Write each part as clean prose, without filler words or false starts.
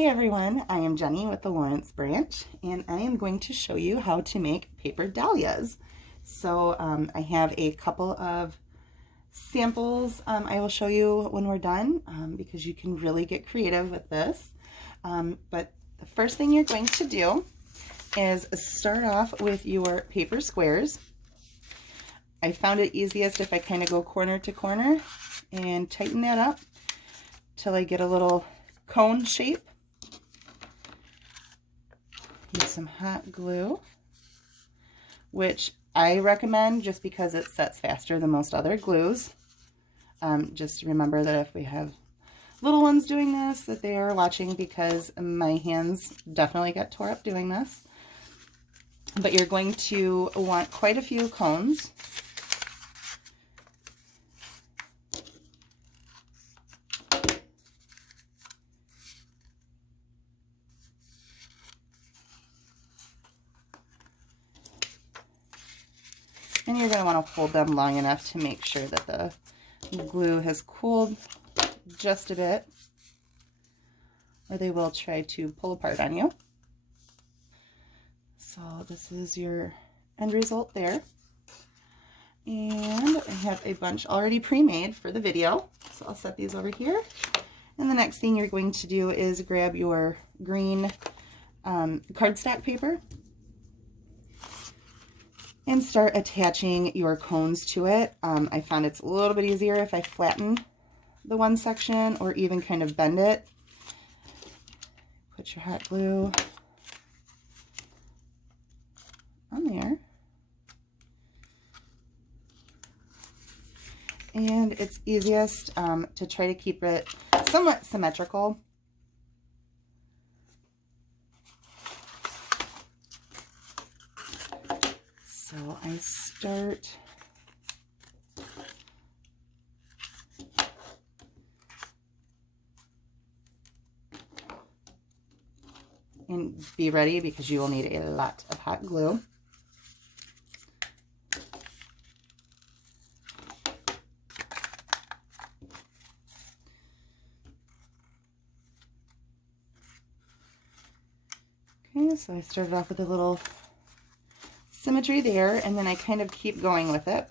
Hey everyone, I am Jenny with the Lawrence Branch, and I am going to show you how to make paper dahlias. So I have a couple of samples I will show you when we're done because you can really get creative with this. But the first thing you're going to do is start off with your paper squares. I found it easiest if I kind of go corner to corner and tighten that up till I get a little cone shape. Use some hot glue, which I recommend just because it sets faster than most other glues. Just remember that if we have little ones doing this, that they are watching, because my hands definitely get tore up doing this. But you're going to want quite a few cones. And you're going to want to hold them long enough to make sure that the glue has cooled just a bit, or they will try to pull apart on you. So this is your end result there. And I have a bunch already pre-made for the video, so I'll set these over here. And the next thing you're going to do is grab your green cardstock paper and start attaching your cones to it. I found it's a little bit easier if I flatten the one section or even kind of bend it. Put your hot glue on there. And it's easiest to try to keep it somewhat symmetrical. So I start and be ready because you will need a lot of hot glue. Okay, so I started off with a little symmetry there, and then I kind of keep going with it.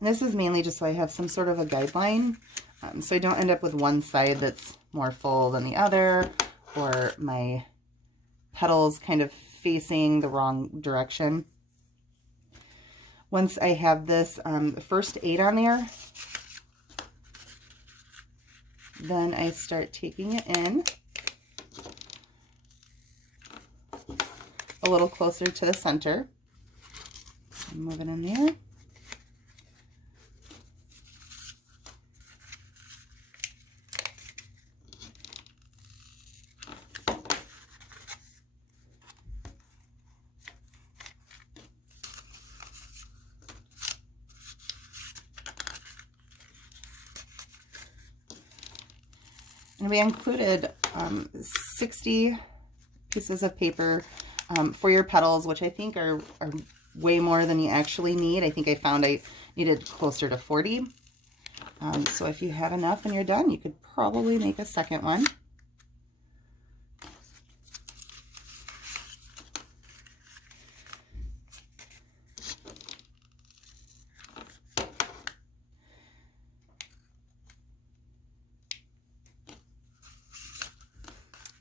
And this is mainly just so I have some sort of a guideline, so I don't end up with one side that's more full than the other, or my petals kind of facing the wrong direction. Once I have this first 8 on there, then I start taking it in a little closer to the center and move it in there. And we included 60 pieces of paper for your petals, which I think are way more than you actually need. I think I found I needed closer to 40. So if you have enough and you're done, you could probably make a second one.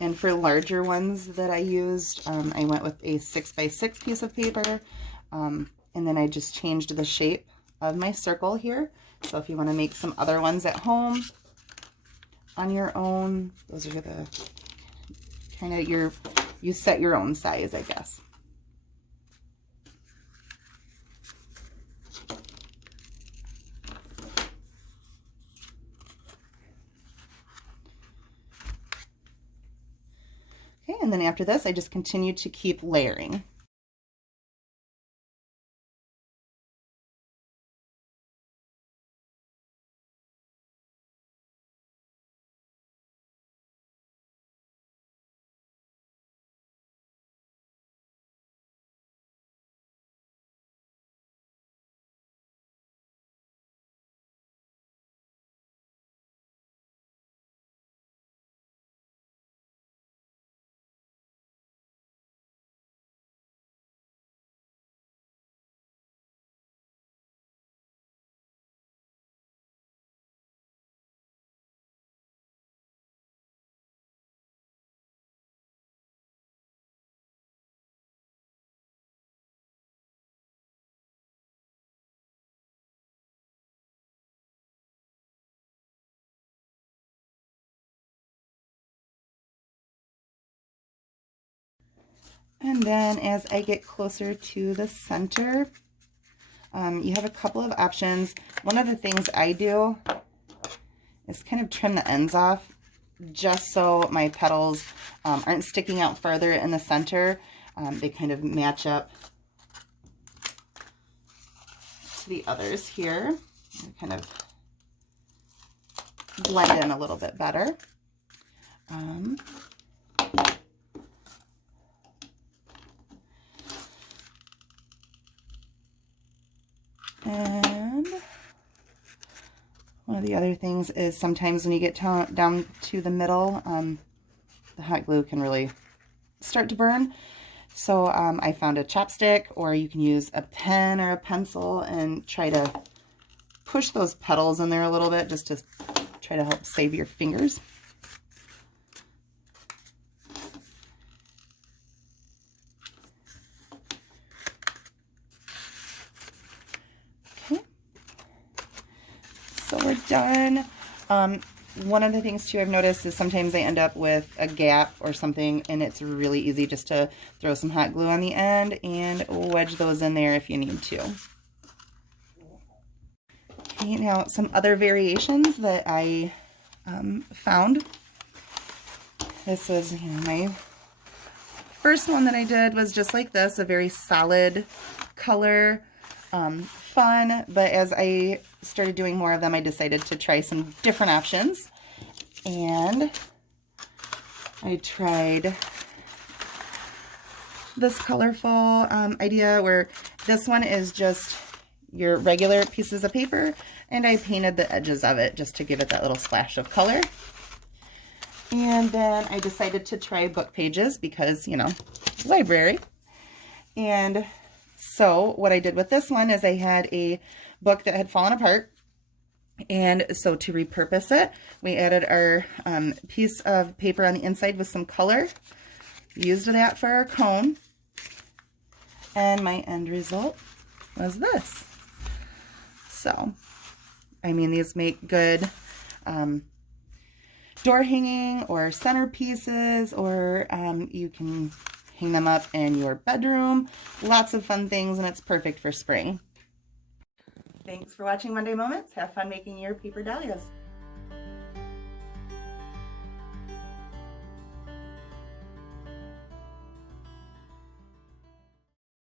And for larger ones that I used, I went with a 6x6 piece of paper, and then I just changed the shape of my circle here. So if you want to make some other ones at home on your own, those are the kind of you set your own size, I guess. and then after this, I just continue to keep layering. And then as I get closer to the center, you have a couple of options. One of the things I do is kind of trim the ends off just so my petals aren't sticking out further in the center. They kind of match up to the others here. They kind of blend in a little bit better. And one of the other things is sometimes when you get down to the middle, the hot glue can really start to burn. So I found a chopstick, or you can use a pen or a pencil and try to push those petals in there a little bit just to try to help save your fingers. So we're done. One of the things too I've noticed is sometimes I end up with a gap or something, and it's really easy just to throw some hot glue on the end and wedge those in there if you need to. Okay, now some other variations that I found. This was, my first one that I did was just like this, a very solid color. Fun, but as I started doing more of them, I decided to try some different options, and I tried this colorful idea where this one is just your regular pieces of paper, and I painted the edges of it just to give it that little splash of color. And then I decided to try book pages because, library. And so what I did with this one is I had a book that had fallen apart, and so to repurpose it, we added our piece of paper on the inside with some color, used that for our cone, and my end result was this. So, I mean, these make good door hanging or centerpieces, or you can hang them up in your bedroom. Lots of fun things, and it's perfect for spring. Thanks for watching Monday Moments. Have fun making your paper dahlias.